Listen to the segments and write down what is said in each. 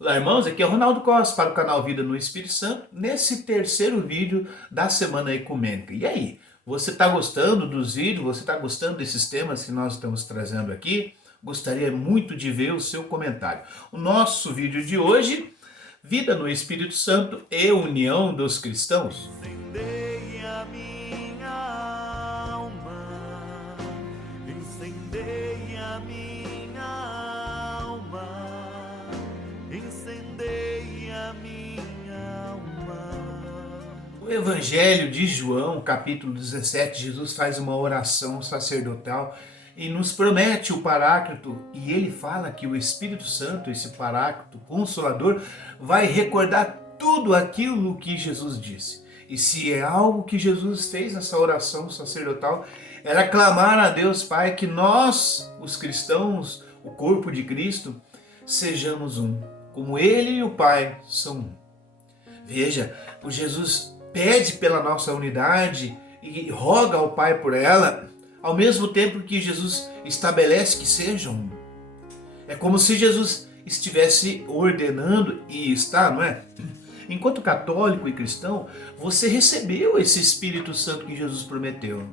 Olá, irmãos, aqui é o Ronaldo Costa para o canal Vida no Espírito Santo, nesse terceiro vídeo da Semana Ecumênica. E aí, você está gostando dos vídeos? Você está gostando desses temas que nós estamos trazendo aqui? Gostaria muito de ver o seu comentário. O nosso vídeo de hoje, Vida no Espírito Santo e União dos Cristãos. Incendeie a minha alma, incendeie a minha alma, incendeie a minha alma. O Evangelho de João, capítulo 17, Jesus faz uma oração sacerdotal e nos promete o Paráclito, e ele fala que o Espírito Santo, esse Paráclito Consolador, vai recordar tudo aquilo que Jesus disse. E se é algo que Jesus fez nessa oração sacerdotal, era clamar a Deus Pai que nós, os cristãos, o corpo de Cristo, sejamos um, como Ele e o Pai são um. Veja, o Jesus pede pela nossa unidade e roga ao Pai por ela, ao mesmo tempo que Jesus estabelece que sejam um. É como se Jesus estivesse ordenando, e está, não é? Enquanto católico e cristão, você recebeu esse Espírito Santo que Jesus prometeu.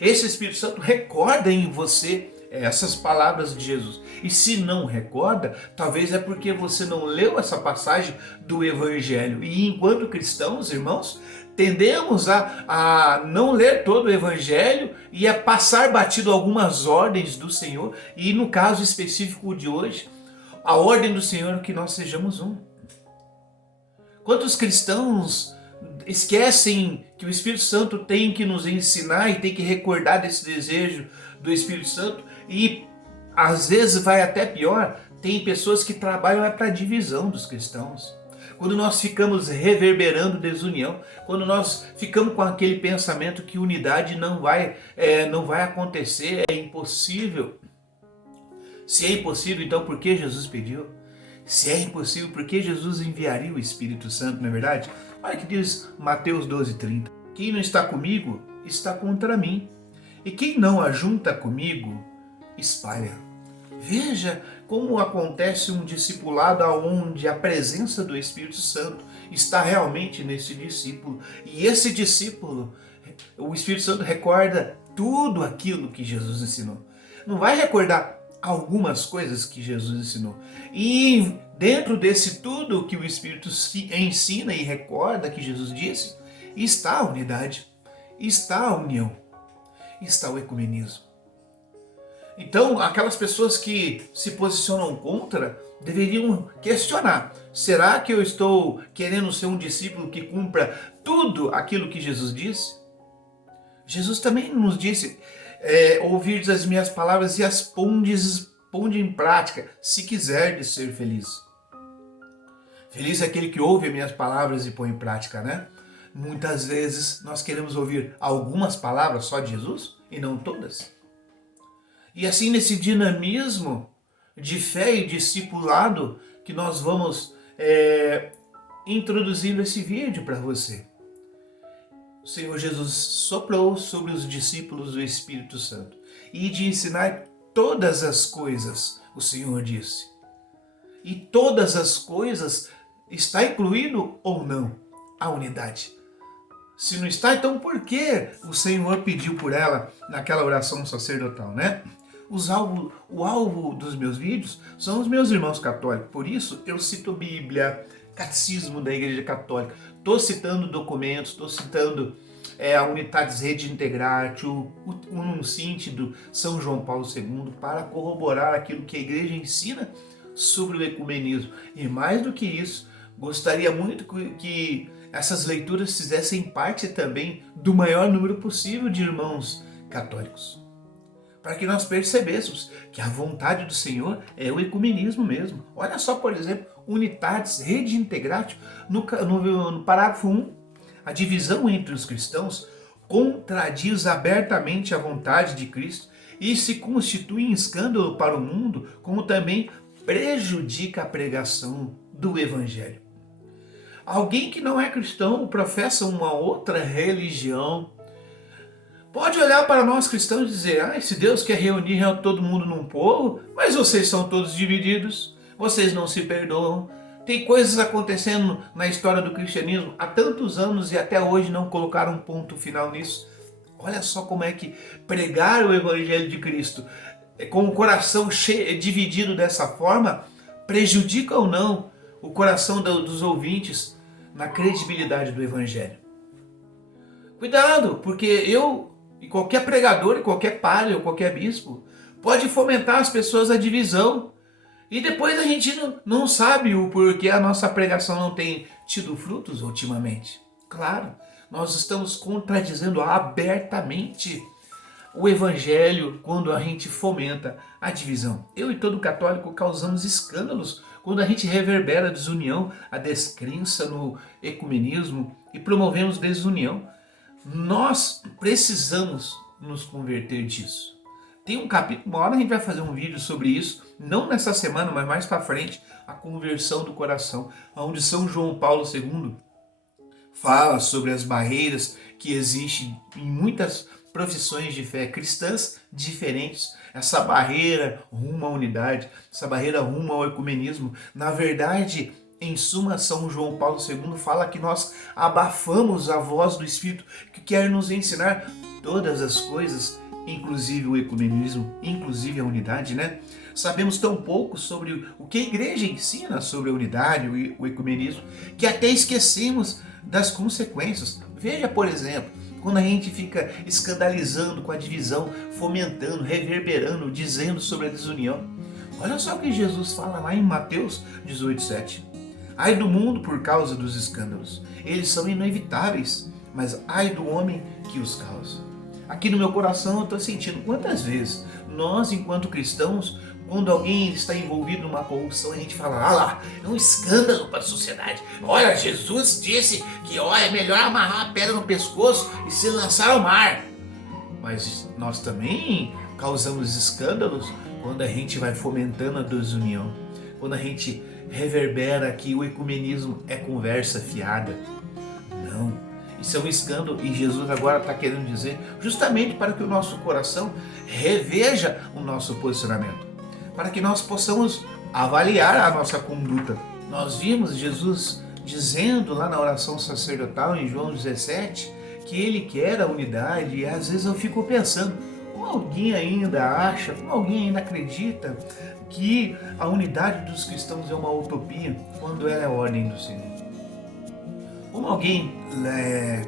Esse Espírito Santo recorda em você essas palavras de Jesus. E se não recorda, talvez é porque você não leu essa passagem do Evangelho. E enquanto cristãos, irmãos, tendemos a não ler todo o Evangelho e a passar batido algumas ordens do Senhor. E no caso específico de hoje, a ordem do Senhor é que nós sejamos um. Quantos cristãos esquecem que o Espírito Santo tem que nos ensinar e tem que recordar desse desejo do Espírito Santo, e às vezes vai até pior, tem pessoas que trabalham para a divisão dos cristãos. Quando nós ficamos reverberando desunião, quando nós ficamos com aquele pensamento que unidade não vai acontecer, é impossível. Se é impossível, então por que Jesus pediu? Se é impossível, por que Jesus enviaria o Espírito Santo, não é verdade? Olha que diz Mateus 12:30. Quem não está comigo, está contra mim. E quem não ajunta comigo, espalha. Veja como acontece um discipulado onde a presença do Espírito Santo está realmente nesse discípulo. E esse discípulo, o Espírito Santo recorda tudo aquilo que Jesus ensinou. Não vai recordar algumas coisas que Jesus ensinou. E dentro desse tudo que o Espírito ensina e recorda que Jesus disse, está a unidade, está a união, está o ecumenismo. Então, aquelas pessoas que se posicionam contra deveriam questionar: será que eu estou querendo ser um discípulo que cumpra tudo aquilo que Jesus disse? Jesus também nos disse: ouvirdes as minhas palavras e as ponde em prática, se quiserdes ser feliz. Feliz é aquele que ouve as minhas palavras e põe em prática, né? Muitas vezes nós queremos ouvir algumas palavras só de Jesus e não todas. E assim, nesse dinamismo de fé e discipulado, que nós vamos introduzindo esse vídeo para você. O Senhor Jesus soprou sobre os discípulos o Espírito Santo, e de ensinar todas as coisas, o Senhor disse. E todas as coisas está incluído ou não a unidade? Se não está, então por que o Senhor pediu por ela naquela oração sacerdotal, né? O alvo dos meus vídeos são os meus irmãos católicos, por isso eu cito Bíblia, Catecismo da Igreja Católica, estou citando documentos, estou citando a Unitatis Redintegratio, o Unum Sint do São João Paulo II, para corroborar aquilo que a Igreja ensina sobre o ecumenismo. E mais do que isso, gostaria muito que essas leituras fizessem parte também do maior número possível de irmãos católicos, para que nós percebêssemos que a vontade do Senhor é o ecumenismo mesmo. Olha só, por exemplo, Unitatis Redintegratio, no parágrafo 1, a divisão entre os cristãos contradiz abertamente a vontade de Cristo e se constitui em escândalo para o mundo, como também prejudica a pregação do Evangelho. Alguém que não é cristão, professa uma outra religião, pode olhar para nós cristãos e dizer: se Deus quer reunir todo mundo num povo, mas vocês são todos divididos, vocês não se perdoam, Tem coisas acontecendo na história do cristianismo há tantos anos e até hoje não colocaram um ponto final nisso. Olha só como é que pregar o Evangelho de Cristo com o coração dividido dessa forma prejudica ou não o coração dos ouvintes na credibilidade do Evangelho. Cuidado, porque eu e qualquer pregador, e qualquer padre ou qualquer bispo pode fomentar as pessoas a divisão. E depois a gente não sabe o porquê a nossa pregação não tem tido frutos ultimamente. Claro, nós estamos contradizendo abertamente o Evangelho quando a gente fomenta a divisão. Eu e todo católico causamos escândalos quando a gente reverbera a desunião, a descrença no ecumenismo e promovemos desunião. Nós precisamos nos converter disso. Tem um capítulo, uma hora a gente vai fazer um vídeo sobre isso, não nessa semana, mas mais para frente, a conversão do coração, onde São João Paulo II fala sobre as barreiras que existem em muitas profissões de fé cristãs diferentes, essa barreira rumo à unidade, essa barreira rumo ao ecumenismo. Na verdade, em suma, São João Paulo II fala que nós abafamos a voz do Espírito que quer nos ensinar todas as coisas, inclusive o ecumenismo, inclusive a unidade, né? Sabemos tão pouco sobre o que a igreja ensina sobre a unidade, o ecumenismo, que até esquecemos das consequências. Veja, por exemplo, quando a gente fica escandalizando com a divisão, fomentando, reverberando, dizendo sobre a desunião. Olha só o que Jesus fala lá em Mateus 18:7. Ai do mundo por causa dos escândalos. Eles são inevitáveis, mas ai do homem que os causa. Aqui no meu coração eu estou sentindo quantas vezes nós, enquanto cristãos, quando alguém está envolvido numa corrupção, a gente fala, ah lá, é um escândalo para a sociedade. Olha, Jesus disse que olha, é melhor amarrar a pedra no pescoço e se lançar ao mar. Mas nós também causamos escândalos quando a gente vai fomentando a desunião, quando a gente reverbera que o ecumenismo é conversa fiada. Não, isso é um escândalo e Jesus agora está querendo dizer justamente para que o nosso coração reveja o nosso posicionamento, para que nós possamos avaliar a nossa conduta. Nós vimos Jesus dizendo lá na oração sacerdotal em João 17 que ele quer a unidade e às vezes eu fico pensando, como alguém ainda acha, como alguém ainda acredita que a unidade dos cristãos é uma utopia quando ela é a ordem do Senhor? Como alguém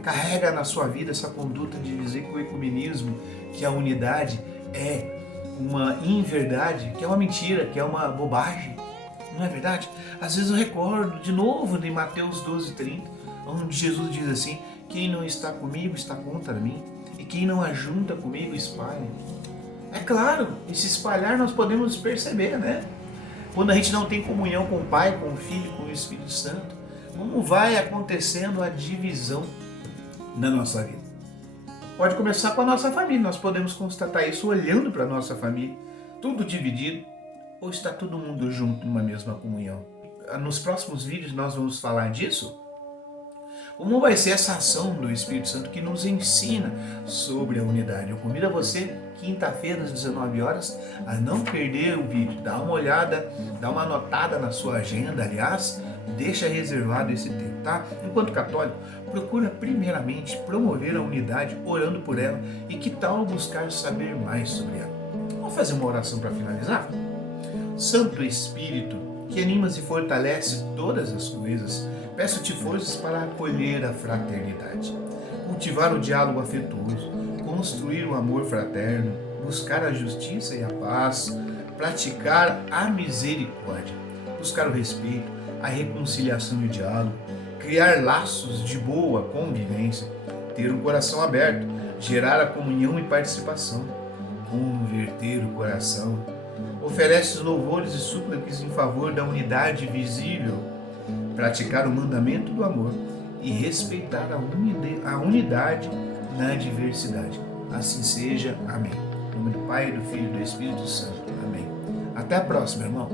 carrega na sua vida essa conduta de dizer que o ecumenismo, que a unidade é uma inverdade, que é uma mentira, que é uma bobagem? Não é verdade? Às vezes eu recordo de novo de Mateus 12:30, onde Jesus diz assim, quem não está comigo está contra mim, e quem não ajunta comigo espalha. É claro, e se espalhar nós podemos perceber, né? Quando a gente não tem comunhão com o Pai, com o Filho, com o Espírito Santo, como vai acontecendo a divisão na nossa vida. Pode começar com a nossa família, nós podemos constatar isso olhando para a nossa família, tudo dividido, ou está todo mundo junto numa mesma comunhão? Nos próximos vídeos nós vamos falar disso. Como vai ser essa ação do Espírito Santo que nos ensina sobre a unidade? Eu convido a você, quinta-feira às 19 horas, a não perder o vídeo. Dá uma olhada, dá uma anotada na sua agenda, aliás, deixa reservado esse tempo, tá? Enquanto católico, procura primeiramente promover a unidade, orando por ela, e que tal buscar saber mais sobre ela? Vamos fazer uma oração para finalizar? Santo Espírito, que animas e fortalece todas as coisas, peço-te forças para acolher a fraternidade, cultivar o diálogo afetuoso, construir o amor fraterno, buscar a justiça e a paz, praticar a misericórdia, buscar o respeito, a reconciliação e o diálogo, criar laços de boa convivência, ter um coração aberto, gerar a comunhão e participação, converter o coração, oferece louvores e súplicas em favor da unidade visível, praticar o mandamento do amor e respeitar a unidade na diversidade. Assim seja. Amém. Em nome do Pai, do Filho e do Espírito Santo. Amém. Até a próxima, irmão.